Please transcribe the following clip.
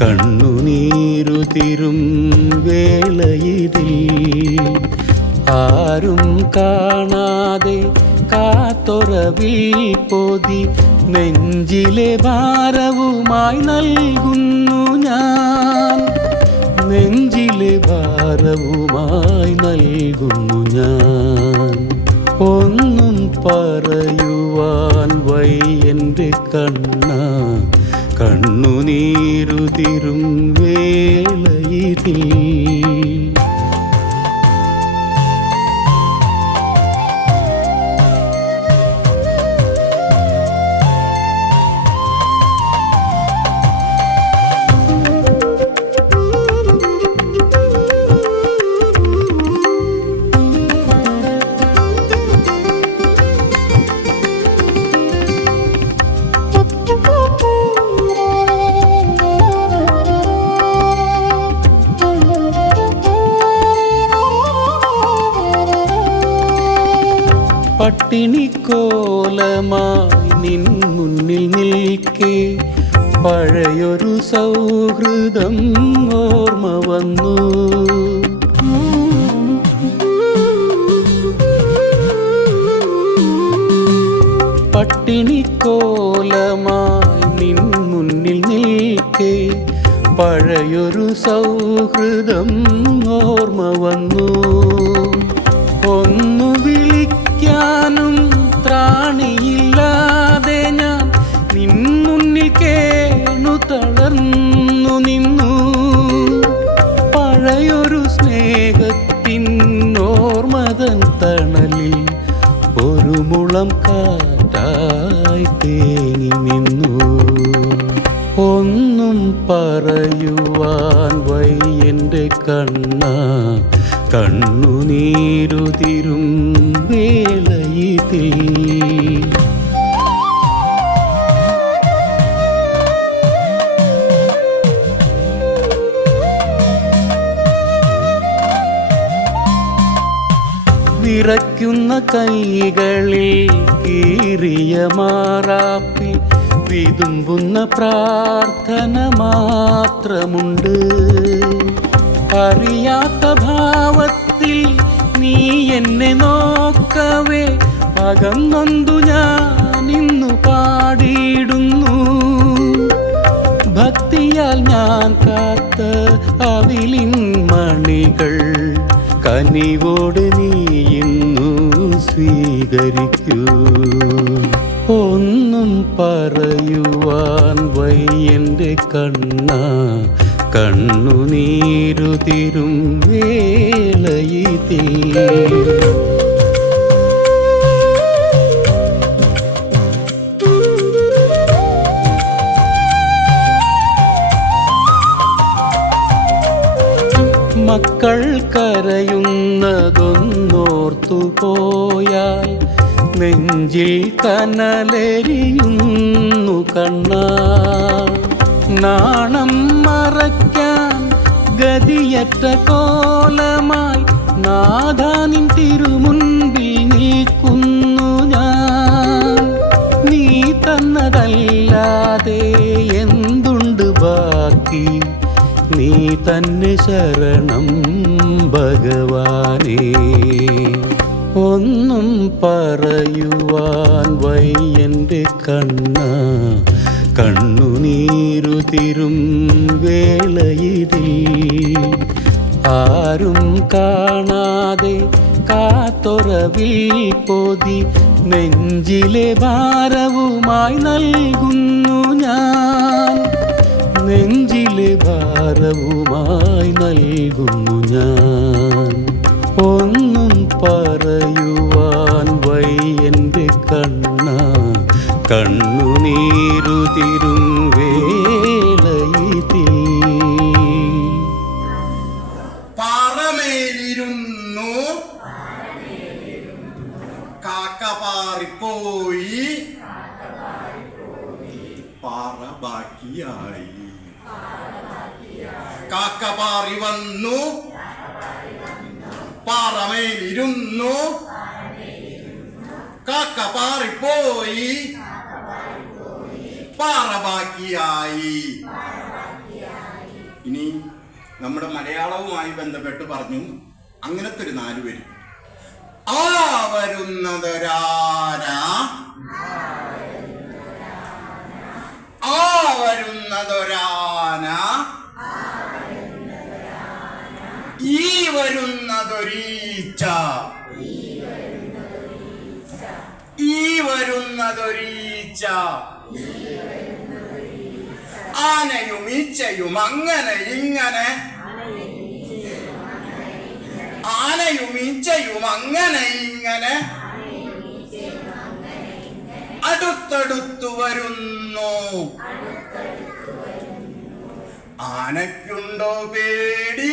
കണ്ണുനീരുതിരും വേളയിതിൽ ആരും കാണാതെ കാത്തൊറവിൽ പൊതി നെഞ്ചിലെ ഭാരവുമായി നൽകുന്നു ഞാൻ. നെഞ്ചിലെ ഭാരവുമായി നൽകുന്നു ഞാൻ. ഒന്നും പറയുവാൻ വയ്യെൻ്റെ കണ്ണ, കണ്ണുനീരുതിരും വേളയിതിൽ. പട്ടിണിക്കോലമായി നിൻ മുന്നിൽ നിൽക്കെ പഴയൊരു സൗഹൃദം ഓർമ്മ വന്നു. പട്ടിണിക്കോലമായി നിൻ മുന്നിൽ നിൽക്കെ പഴയൊരു സൗഹൃദം ഓർമ്മ വന്നു. ഒന്നു വിളിക്കാനും ത്രാണിയില്ലാതെ ഞാൻ നിൻ മുന്നിൽ കേണു തളർന്നു നിന്നു. പഴയൊരു സ്നേഹത്തിൻ ഓർമ്മതൻ തണലിൽ ഒരു മുളം കാറ്റായി തേങ്ങി നിന്നു. ഒന്നും പറയുവാൻ വയ്യെൻ്റെ കണ്ണ, കണ്ണുനീരുതിരും വേളയിതിൽ. വിറയ്ക്കുന്ന കൈകളിൽ കീറിയ മാറാപ്പിൽ വിതുമ്പുന്ന പ്രാർത്ഥന മാത്രമുണ്ട്. അറിയാത്ത ഭാവത്തിൽ നീ എന്നെ നോക്കവേ അകന്നൊന്തു ഞാൻ ഇന്നു പാടിയിടുന്നു. ഭക്തിയാൽ ഞാൻ കാത്ത അവിലിൻ മണികൾ കനിവോട് നീ ഇന്നു സ്വീകരിക്കൂ. ഒന്നും പറയുവാൻ വയ്യെൻ്റെ കണ്ണ, കണ്ണുനീരുതിരും വേളയിതിൽ. മക്കൾ കരയുന്നതൊന്നോർത്തു പോയാൽ നെഞ്ചിൽ കനലെരിയുന്നു കണ്ണാ. നാണം മറയ്ക്കാൻ ഗതിയറ്റ കോലമായി നാഥാനിൻ തിരുമുൻപിൽ നിൽക്കുന്നു ഞാൻ. നീ തന്നതല്ലാതെ എന്തുണ്ട് ബാക്കി, നീ തന്നെ ശരണം ഭഗവാനേ. ഒന്നും പറയുവാൻ വയ്യെൻ്റെ കണ്ണ, കണ്ണുനീരുതിരും വേളയിതിൽ ആരും കാണാതെ കാത്തൊറവിൽ പൊതി നെഞ്ചിലെ ഭാരവുമായി നൽകുന്നു ഞാൻ. നെഞ്ചിലെ ഭാരവുമായി നൽകുന്നു ഞാൻ. ഒന്നും പറയുവാൻ വയ്യെൻ്റെ കണ്ണ, കണ്ണുനീരുതിരും വേളയിതിൽ. പാറമേലിരുന്നു കാക്ക പാറിപ്പോയി, പാറ ബാക്കിയായി. കാക്ക പാറി വന്നു, പാറമേലിരുന്നു, കാക്ക പാറിപ്പോയി, പാറ ബാക്കിയായി. നമ്മുടെ മലയാളവുമായി ബന്ധപ്പെട്ട് പറഞ്ഞു. അങ്ങനത്തെ ഒരു 4 പേര്. ആ വരുന്നതൊരാന, ആ വരുന്നതൊരാന, ഈ വരുന്നതൊരീച്ച, ഈ വരുന്നതൊരീച്ച. ആനയും ഈച്ചയും അങ്ങനെ ഇങ്ങനെ, ആനയും ഈച്ചയും അങ്ങനെ ഇങ്ങനെ അടുത്തടുത്തു വരുന്നു. ആനയ്ക്കുണ്ടോ പേടി?